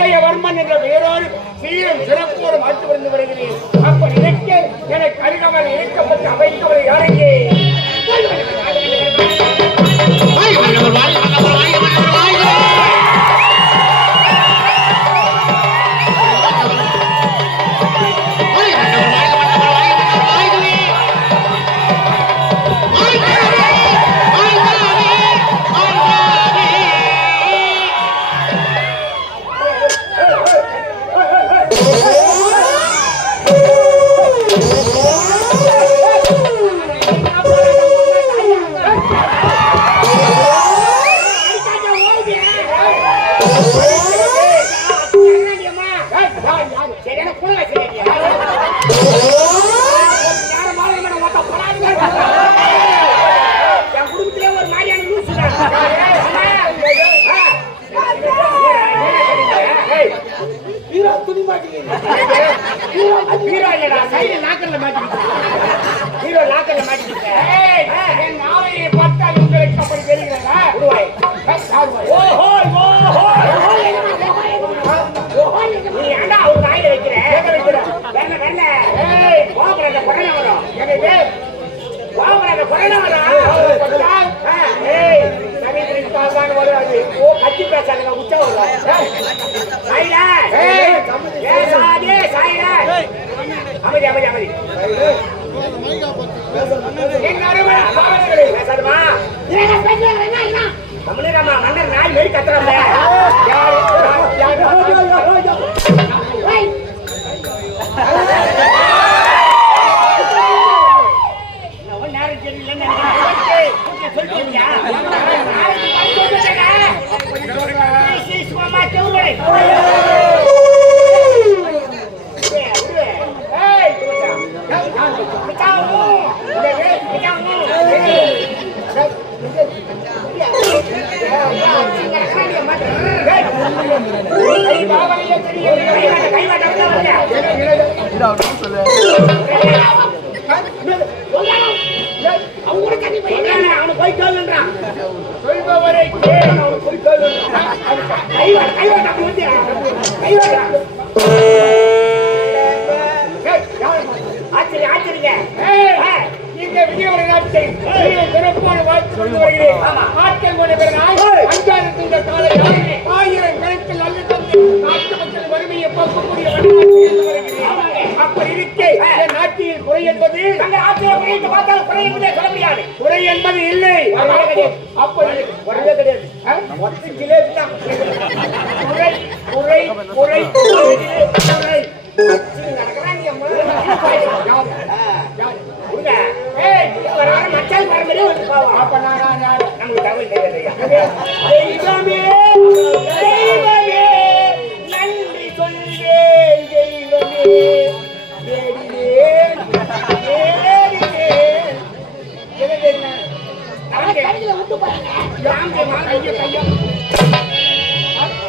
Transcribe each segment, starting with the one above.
நாட்டில் என்ற பெயரோடு சீரும் சிறப்போடு மாற்றி வந்து வருகிறேன். அப்படி நினைக்க எனக்கு அருகமல் இருக்கப்பட்டு அமைக்கவரை யாரையே அமைதி அமைதி அமைதி தமிழரம்மா மன்னர் நாய் மாரி கத்துறாங்க ஆயிரம் கணக்கில் தம்பி நாட்டு மக்கள் வறுமையை போக்கக்கூடிய வழிபாட்டு இருந்து வருகிறேன். அப்படி இருக்க என் நாட்டில் குறை என்பது குறை என்பது இல்லை. அப்படி கிடையாது. மொத்த ஜிலேபி தான் குறை குறை குறை குறை நடக்கிறாங்க வர வந்து பாவம். நமக்கு தகவல் தெரியாதுய்யா. தெய்வமே, தெய்வமே, நன்றி சொல்வேன் தெய்வமே. நான்கே- நான்கே மாலை ஐயோ, ஐயோ.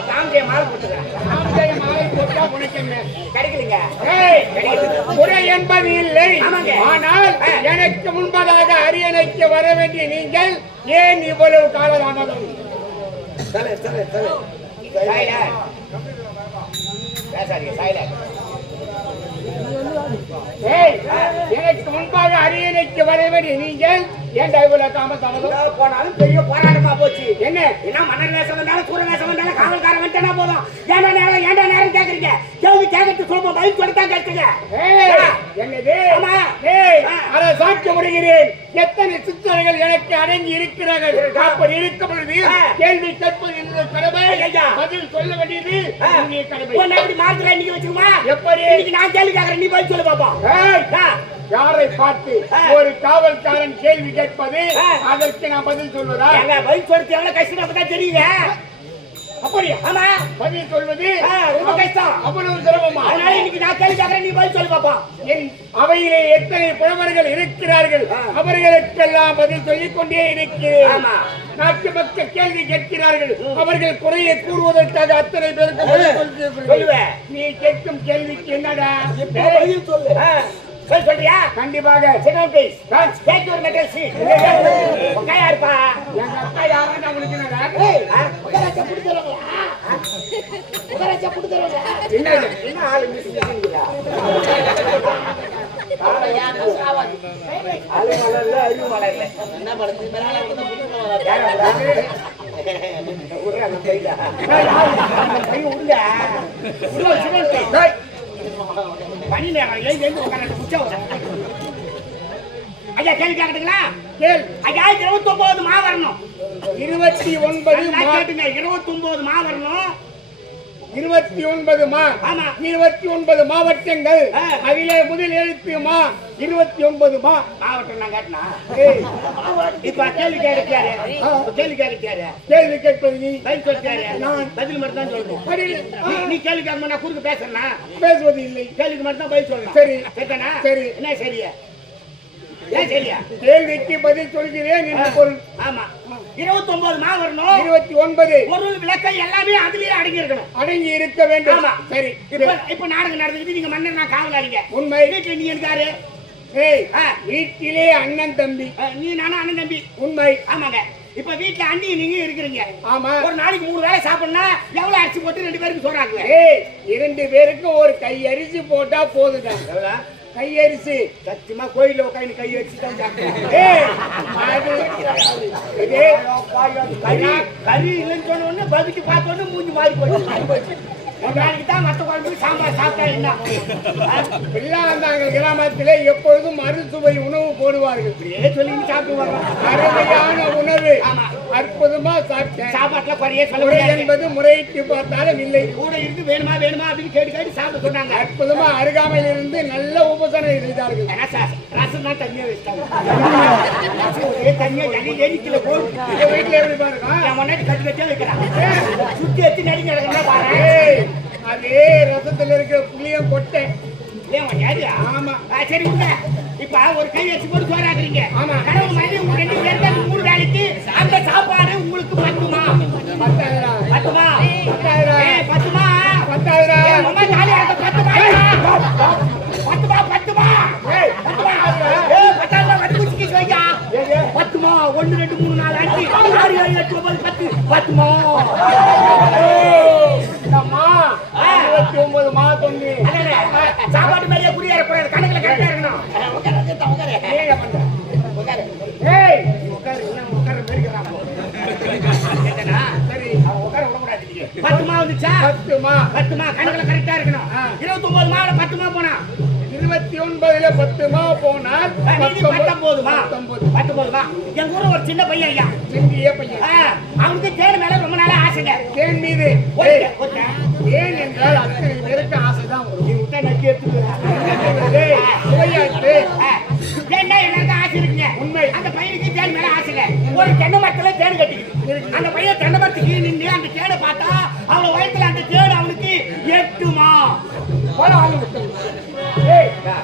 நான்கே மாலை போட்டுக்கிறேன். நான்கே மாலை போட்டா உனக்கு என்ன? கிடைக்கலைங்க ஏய், குறை என்பது இல்லை. ஆனால் எனக்கு முன்பதாக அரியணைக்கு வர வேண்டிய நீங்கள் ஏன் இவ்வளவு காலதாமதம். பேசாதீங்க, சாயிடா. ஏய், எனக்கு முன்பாக அரியணைக்கு வர வேண்டிய நீங்கள் ஏன்டா இவ்வளவு தாமதம் போனாலும் பெரிய போராட்டமா போச்சு. என்ன? என்ன மன்னர் வேஷம் வந்தாலும் சூர வேஷம் வந்தாலும் காவல்காரன் வந்துட்டா போதும். ஏன்டா நேரம் ஏன்டா நேரம் கேக்குறீங்க? கேள்வி கேட்கறது சொல்லுங்க பதில் சொல்லிட்டா கேட்குங்க என்னது? ஆமா. அதை சாட்சி முடிகிறேன் எத்தனை சித்தர்கள் எனக்கு அடங்கி இருக்கிறார்கள்? அப்படி இருக்கும் பொழுது. கேள்வி கேட்பது என்னுடைய கடமை. பதில் சொல்ல வேண்டியது உன்னுடைய கடமை. மார்க்கெட்ல இன்னைக்கு வச்சுக்குமா? எப்படி? நான் கேள்வி கேட்கறேன். நீ பதில் சொல்லு ஆ, யாரை பார்த்து. ஒரு காவல்காரன் கேள்வி கேட்பது. அதற்கு நான் பதில் சொல்வதா? பதில் சொல்றது எவ்வளவு கஷ்டம்? தெரியுங்க. அப்படியா? ஆமா. பதில் சொல்வது ரொம்ப கஷ்டம். அவ்வளவு சிரமமா? அதனால இன்னைக்கு நான் கேள்வி கேட்கறேன் நீ பதில் சொல்லு பாப்போம் என் அவையிலே எத்தனை புலவர்கள் இருக்கிறார்கள். அவர்களுக்கெல்லாம் பதில் சொல்லிக் கொண்டே இருக்கிறேன். ஆமா. நாட்டு மக்கள் கேள்வி கேட்கிறார்கள். அவர்கள் குறையை கூறுவதற்காக அத்தனை பேருக்கு. சொல்லுவேன். நீ கேட்கும் கேள்விக்கு என்னடா? பதில் சொல்லு? சொல்றியா? கண்டிப்பாக. டேக் யுவர் மெட்டல் சீட் எங்க யாரும்? ஏய் புடி தருவாங்களா என்ன? என்ன ஆளு மிஸ் மேல பனி நேரம் எழுந்து எழுந்து உச்சா ஐயா கேள்வி கேட்கட்டுங்களா கேள் ஐயா இருபத்தி ஒன்பது மா வரணும் இருபத்தி ஒன்பது கேட்டுங்க இருபத்தி ஒன்பது மா வரணும் இருபத்தி ஒன்பது மா. இருபத்தி ஒன்பது மாவட்டங்கள். அதிலே முதல் எழுத்து மா இருபத்தி ஒன்பது மா. மாவட்டம் நான் கேட்டனா? இப்ப கேள்வி கேட்கிறாரு. கேள்வி கேட்கிறாரு கேள்வி கேட்பது நீ. பதில் சொல்லிட்டாரு. நான். பதில் மட்டும் தான் நீ- கேள்வி கேட்க நான் குறுக்கு பேசுறேன்னா? பேசுவது இல்லை. கேள்விக்கு மட்டும் தான் பதில் சொல்லணும் சரி. சரிதானா சரி. என்ன சரியா கேள்விக்கு பதில் சொல்கிறேன் என்று பொருள். ஆமா. இருபத்தி ஒன்பது மா வரணும். இருபத்தி ஒன்பது. பொருள் விளக்கம் எல்லாமே அதுலயே அடங்கி இருக்கணும் அடங்கி இருக்க வேண்டும். சரி இப்ப இப்ப நாடகம் நடந்துக்கிட்டு நீங்க மன்னர் நான் காவலாளிங்க. உண்மை. வீட்டுல நீ இருக்காரு ஏய் வீட்டிலே அண்ணன் தம்பி. நீ நானும் அண்ணன் தம்பி? உண்மை. ஆமாங்க. இப்ப வீட்டுல அண்ணி நீங்க இருக்கிறீங்க. ஆமா. ஒரு நாளைக்கு மூணு வேளை சாப்பிடணும்னா எவ்வளவு அரிசி போட்டு ரெண்டு பேருக்கு சொல்றாங்க ஏய் இரண்டு பேருக்கும் ஒரு கை அரிசி போட்டா போதுதான் கை அரிசி சத்தியமா கோயில்ல உட்காந்து கை இது கறி இல்லைன்னு சொன்ன பதிக்கு பார்த்த உடனே மூஞ்சி மாறி போச்சு நாளைக்கு தான் மத்த குழம்பு சாம்பார் சாப்பிட்டா என்ன? பிள்ளாந்தாங்க கிராமத்திலே எப்பொழுதும் அறுசுவை உணவு போடுவார்கள். இப்படியே சொல்லி சாப்பிடுவாங்க. அருமையான உணவு. ஆமா. அற்புதமா சாப்பிட்டேன். சாப்பாட்டுல குறையே சொல்ல என்பது முறையிட்டு பார்த்தாலும் இல்லை. கூட இருந்து வேணுமா வேணுமா அப்படின்னு கேட்டு கேட்டு சாப்பிட சொன்னாங்க. அற்புதமா அருகாமையில் இருந்து நல்ல செய்தார்கள் ஆனா சா- ரசம் தான் தண்ணியா வச்சிட்டாங்க ரசம் ஒரே தண்ணியா தண்ணி எரிக்கல போல் உங்க வீட்டுல எப்படி பாருங்க என் முன்னாடி கட்டி கட்டியா வைக்கிறான் சுத்தி நடக்கிறதா பாரு அதே ரசத்துல இருக்கிற புளியம் கொட்டை ஏன் யாரியா? ஆமா சரி விடுங்க. இப்ப ஒரு கை வச்சு போட்டு சோறாக்குறீங்க. ஆமா. உங்க ரெண்டு பேருக்கு அந்த மூணு அந்த சாப்பாடு உங்களுக்கு பத்துமா? பத்துமா? பத்தாயிரா ஏய், பத்துமா? பத்தாயிரா பத்துமா போனா? இருபத்தி ஒன்பதுல பத்துமா போனால் பத்தொன்பதுமா பத்தொன்பது பத்தொன்பதுமா எங்க ஊர்ல ஒரு சின்ன பையன் ஐயா. சிந்திய பையன். அவனுக்கு தேன் மேல ரொம்ப நாளா ஆசைங்க. தேன் மீது. ஏன் என்றால் அத்தனை பேருக்கு ஆசைதான் நீ விட்டா நக்கி.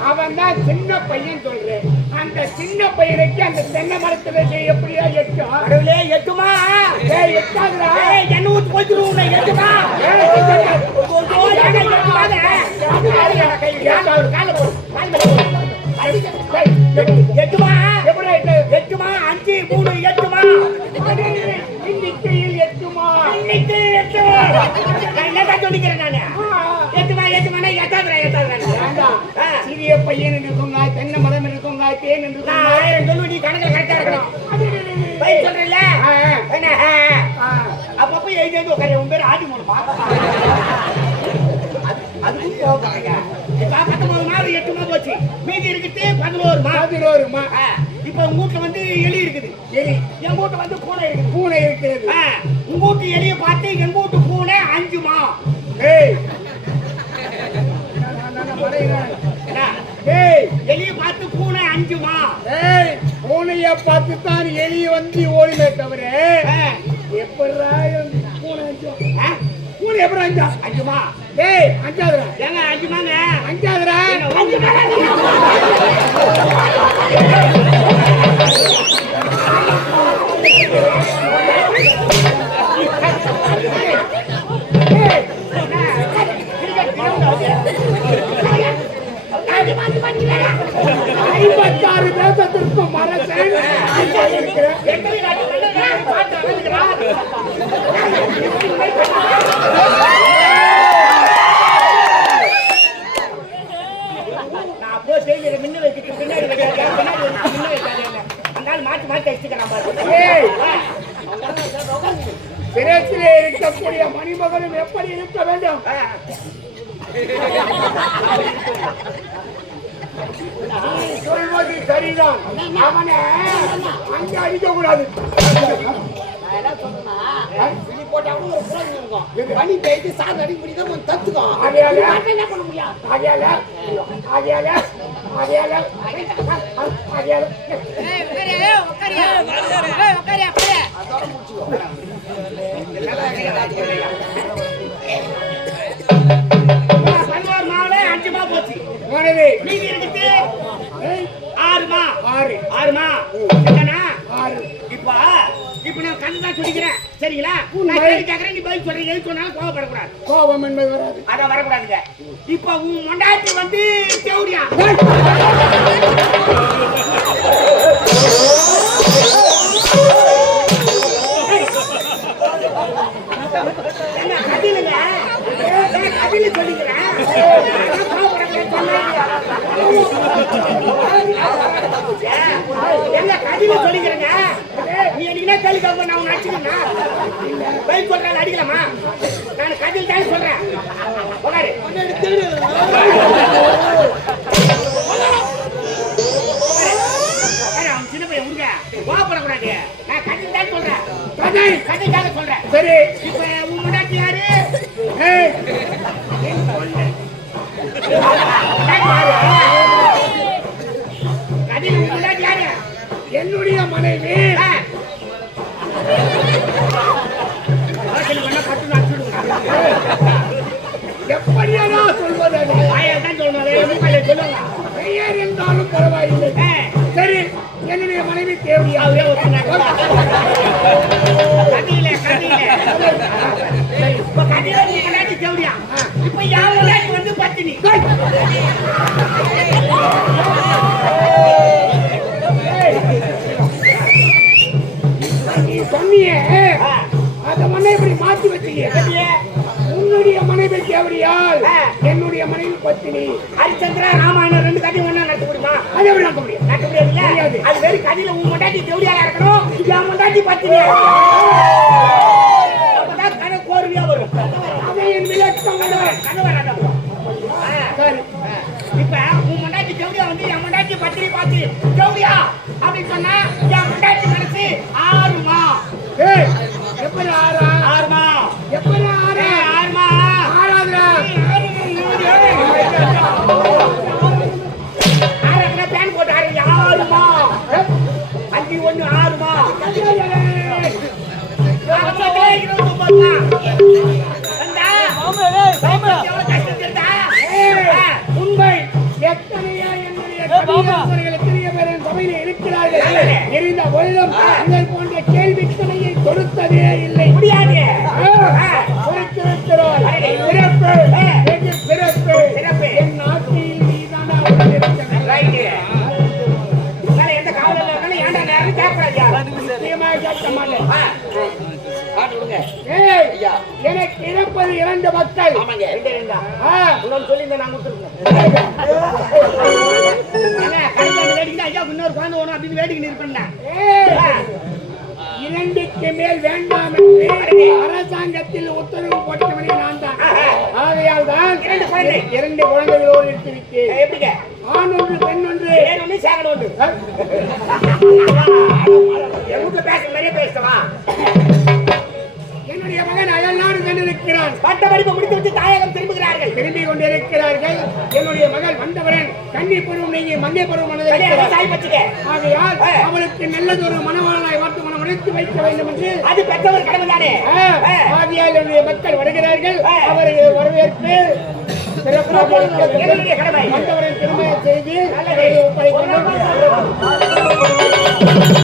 அவன் தான் சின்ன பையன் சொல்றேன். அந்த சின்ன பையனுக்கு அந்த தென்னை மரத்துல எப்படியா எட்டும்? கடவுளே எட்டுமா? எட்டாதுடா. என்ன ஊத்து போச்சுருவோம் எட்டுமா. எட்டுமா? எப்படிடா எட்டு? எட்டுமா? அஞ்சு மூணு எட்டுமா? எண்ணிக்கையில் எட்டுமா? சொல்லிக்கிறேன் நானு? சிறிய பையன் என்று சொன்னாய் தென்னை மரம் என்று சொன்னாய் தேன் என்று நான் ஆயிரம் சொல்லு நீ கணக்கில் கரெக்டா இருக்கணும். ஆ, ஆ. என்ன. அப்பப்ப எழுதி எழுதி உட்காரு. உன் பேர் ஆதி மூணுமா அதுக்கும் போவாங்க இப்ப பத்தொன்பது மாதம் எட்டு மாதம் போச்சு. மீதி இருக்குது பதினோரு மாதம் பதினோரு மா இப்ப உங்க வீட்டுல வந்து எலி இருக்குது. எலி. எங்க வீட்டுல வந்து பூனை இருக்குது. பூனை இருக்கிறது. உங்க வீட்டு எலிய பார்த்து எங்க வீட்டு பூனை அஞ்சுமா ஏய். ஏய் பூனைய பார்த்து தான் எலி வந்து ஓடிமே தவிர எப்படா பூனை எப்படி அஞ்சா? அஞ்சுமா? ஏய் அஞ்சாதுடா. ஏங்க அஞ்சுமாங்க. அஞ்சாதுடா. அஞ்சுமா வேண்டும் சொல்வது சரிதான் அவனை அங்கே அடிக்க கூடாது நான் மனைவி மீதி இருக்குது ஏய், ஆறு மா ஆறு ஆறு இப்ப இப்ப நான் கண்ணு தான் சொல்லிக்கிறேன் சரிங்களா நான். கேள்வி கேட்கறேன் நீ பதில் சொல்றீங்க எது சொன்னாலும் கோவப்படக்கூடாது கோபம் என்பது வராது அதான் வரக்கூடாதுங்க இப்ப உன் மொண்டாட்டி வந்து என்ன கதிலுங்க கதில சொல்லிக்கிறேன் என்ன சொல்லிக்கிறேங்க நான் அடிச்சுக்கணும் அடிக்கலாமா நான் கதில் தான் சொல்றேன் சின்ன பையன் கோவப்படக்கூடாது நான் கதில் தான் சொல்றேன் கதை. கதில்காக சொல்றேன் சரி இப்ப பெயர் பரவாயில்லை. சரி என்னுடைய மனைவி தேவையா அவரே ஒத்துனாங்க. கதியில, கதியில. இப்ப முன்னாடி வந்து பத்தினி. சொன்னியே. அத மண்ணை இப்படி மாத்தி வச்சீங்க. உன்னுடைய மனைவி தேவடியால். என்னுடைய மனைவி பத்தினி ஹரிச்சந்திரா, ராமாயணம் ரெண்டு கதையும் ஒண்ணா நடத்த முடியுமா? அதை எப்படி நடத்த முடியும் நடத்த? முடியாது. அது வெறும் கதியில உன் முன்னாடி தேவடியா இருக்கணும், என் முன்னாடி பத்தினி. அப்பதான் உண்மை எத்தனையோ என்னுடைய சபையில் இருக்கிறார்கள் இருந்த பொழுதும் உங்கள் போன்ற கேள்விக்கணையை இல்லை முடியாது சிறப்பு சிறப்பு சிறப்பு. என் நாட்டில் எந்த காவலில் ஏன்டா நேரம் நிச்சயமாக கேட்க மாட்டேன். எனக்கு இறப்பது இரண்டு மக்கள் ஆமாங்க. ரெண்டே ரெண்டா. ஆ, இன்னொன்னு சொல்லியிருந்தா நான் ஐயா, இன்னொரு குழந்தை வேணும் அப்படின்னு. ஏய், ஆ. இரண்டுக்கு மேல் வேண்டாம் என்று அரசாங்கத்தில் உத்தரவு போட்டவனே நான் தான். ஆகையால் தான் இரண்டு குழந்தை. இரண்டு குழந்தைகளோடு ஏய், எப்படிங்க? ஆண் ஒன்று பெண் ஒன்று ஒண்ணு, சேகல் ஒண்ணு. என் வீட்டுல பேசுற மாதிரியே பேசுவா. பட்ட படிப்பு முடித்து விட்டு தாயகம் திரும்புகிறார்கள். திரும்பிக் கொண்டிருக்கிறார்கள் என்னுடைய மகள் வந்தவரன். கன்னி பருவம் நீங்கி மங்கை பருவம் சாய் பச்சுக்க. ஆகையால். அவளுக்கு நல்லதொரு மனவாளனாய் வாட்டு மனம் உடைத்து வைக்க வேண்டும் என்று அது பெற்றவர் கடமை தானே. ஆகையால் என்னுடைய மக்கள் வருகிறார்கள். ஆ. அவரை வரவேற்பு கடமை. வந்தவரை திருமணம் செய்து